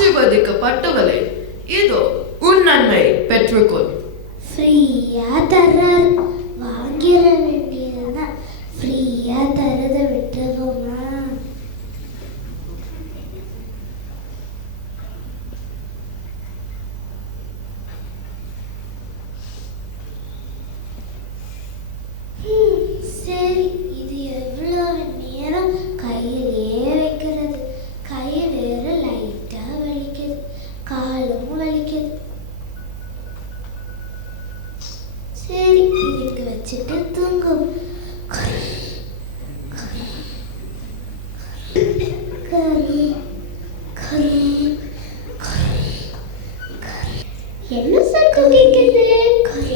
ஆசீர்வதிக்கப்பட்டவளே, இதோ உன் நன்மை பெற்றுக்கொள். ஃப்ரீயா தர்றாரு, வாங்கிட வேண்டியதுதான். ஃப்ரீயா தரத விட்டுருவோமா? சரி, இது எவ்வளவு நேரம் கையிலேயே வைக்கிறது? கை வேற லைட்டா வலிக்குது, காலும் வலிக்குது. சரி, இதுக்கு வச்சுட்டு தூங்கும். என்ன சத்தம் கேட்குது?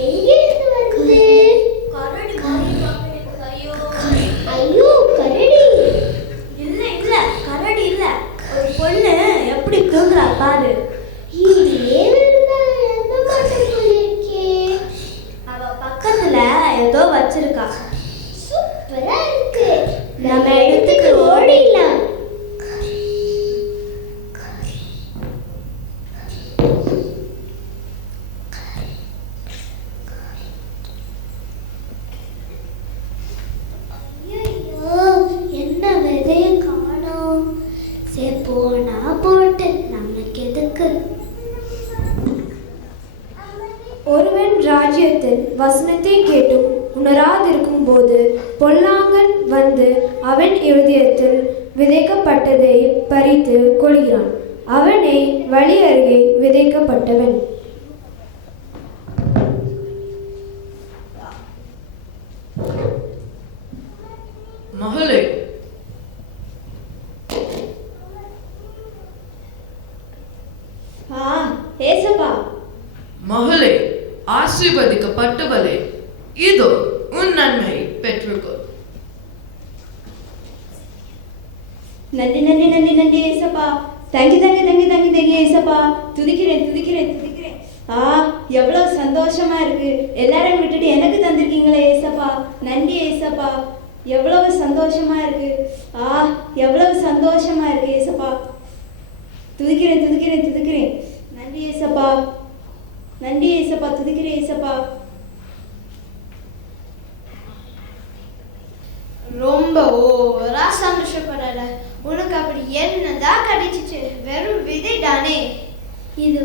எங்கிருந்து வருது? ஐயோ, கரடி இல்ல இல்ல, கரடி இல்ல. ஒரு பொண்ணு எப்படி தூங்குறா பாரு. அவ பக்கத்துல ஏதோ வச்சிருக்கா. சூப்பரா இருக்கு, நம்ம இடத்துக்கு ஓடிடலாம். என்ன விதைய காணோம். சரி, போனா போட்டு, நமக்கு எதுக்கு? ஒருவன் ராஜ்யத்தின் வசனத்தை கேட்டும் உணராதிருக்கும் போது பொல்லாங்கன் வந்து அவன் இருதயத்தில் விதைக்கப்பட்டதை பறித்து கொள்கிறான். அவனே வழி அருகே விதைக்கப்பட்டவன். மகளே, ஏசப்பா. மகளே, ஆசீர்வதிக்கப்பட்டவளே, இதோ உன் நன்மை பெற்றுக்கொள். நன்றி நன்றி நன்றி நன்றி ஏசப்பா. Thank you thank you thank you thank you thank you ஏசப்பா. துதிக்கிறேன் துதிக்கிறேன் துதிக்கிறேன். எவ்வளவு சந்தோஷமா இருக்கு. எல்லாரும் விட்டுட்டு எனக்கு தந்திருக்கீங்களே ஏசப்பா. நன்றி ஏசப்பா. எவ்வளவு சந்தோஷமா இருக்கு. எவ்வளவு சந்தோஷமா இருக்கு ஏசப்பா. துதிக்கிறேன் துதிக்கிறேன் துதிக்கிறேன். நன்றி ஏசப்பா. நன்றி ஏசப்பா. துதிக்கிறேன் ஏசப்பா. ரொம்ப ஓவரா சந்தோஷப்படாத. உனக்கு அப்படி என்னதான் கிடைச்சிச்சு? வெறும் விதை தானே. இது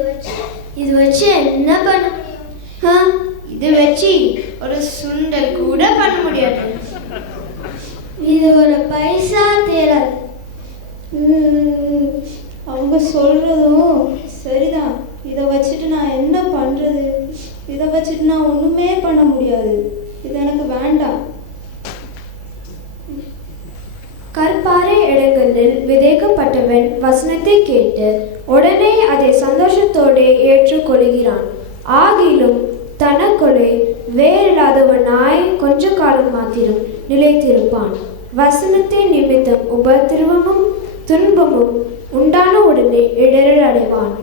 வச்சு என்ன பண்ண முடியும்? இது வச்சு ஒரு சுண்டல் கூட பண்ண முடியாது. இது ஒரு பைசா தேராது. அவங்க சொல்றதும் சரிதான். இதை வச்சுட்டு நான் என்ன பண்றது? இதை வச்சுட்டு நான் ஒண்ணுமே பண்ண முடியாது. இது எனக்கு வேண்டாம். கற்பாறை இடங்களில் விதைக்கப்பட்டவன் வசனத்தை கேட்டு உடனே அதை சந்தோஷத்தோடு ஏற்றுக்கொள்கிறான். ஆகிலும் தனக்குள்ளே வேறில்லாதவனாய் கொஞ்ச காலம் மாத்திரம் நிலைத்திருப்பான். வசனத்தை நிமித்தம் உபத்திரவமும் துன்பமும் உண்டான உடனே இடரல் அடைவான்.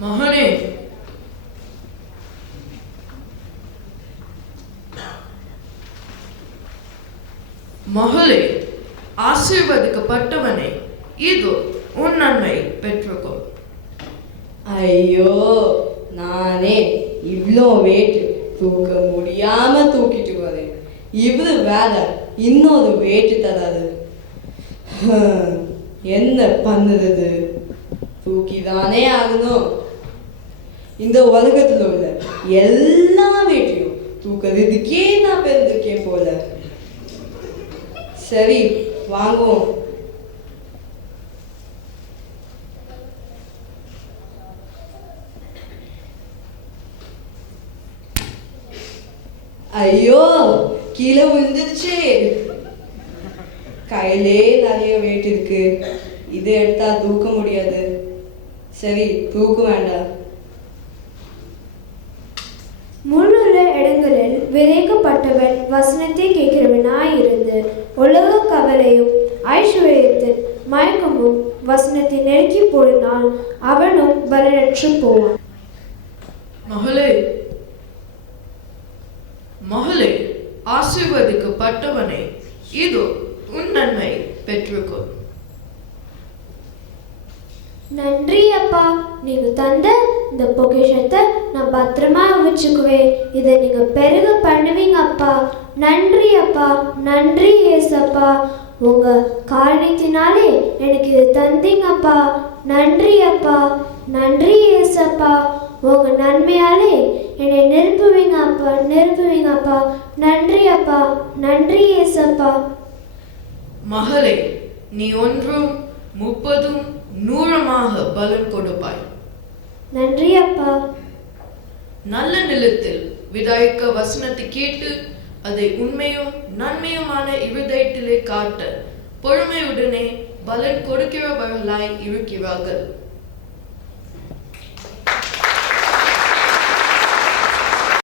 மகனே, மகளே, ஆசீர்வதிக்கப்பட்டவனே, இதோ உன் நன்மை பெற்றுக்கொள். ஐயோ, நானே இவ்வளோ வெயிட் தூக்க முடியாம தூக்கிட்டு வரேன். இவரு வேற இன்னொரு வெயிட் தராது. என்ன பண்ணுறது? தூக்கிதானே ஆகணும். இந்த உலகத்துல உள்ள எல்லா வெயிட்டையும் தூக்கிறதுக்கே நான் பிறந்திருக்கேன் போல. சரி, வாங்குவோம். ஐயோ, கீழே விழுந்துருச்சு. கையிலே நிறைய வெயிட் இருக்கு. இதை எடுத்தா தூக்க முடியாது. சரி, தூக்க வேண்டாம். முள்ளுள்ள இடங்களில் விதைக்கப்பட்டவன் வசனத்தை கேட்கிறவனாயிருந்து உலக கவலையும் ஐஸ்வர்யத்தின் மயக்கமும் வசனத்தை நெருக்கி போடினால் அவனும் பலனற்று போவான். மகளே மகளே, ஆசீர்வதிக்கப்பட்டவனே, இதோ உன் நன்மை பெற்றுக்கொள். நன்றி அப்பா, நீங்க தந்த இந்த பொக்கிஷத்தை நான் பத்திரமா வச்சுக்குவேன். இதை நீங்க பெருக பண்ணுவீங்க அப்பா. நன்றி அப்பா, நன்றி ஏசப்பா. உங்க காரணத்தினாலே எனக்கு இதை தந்தீங்கப்பா. நன்றி அப்பா, நன்றி ஏசப்பா. உங்க நன்மையாலே என்னை நிரப்புவீங்க அப்பா, நிரப்புவீங்க அப்பா. நன்றி அப்பா, நன்றி ஏசப்பா. மகளே, நீ 1 30 100 பலன் கொடுப்பாய். நன்றி அப்பா. நல்ல நிலத்தில் விதைக்க வசனத்தை கேட்டு அதை உண்மையும் நன்மையுமான இருதயத்திலே காட்ட பொறுமையுடனே பலன் கொடுக்கிறவர்களாய் இருக்கிறார்கள்.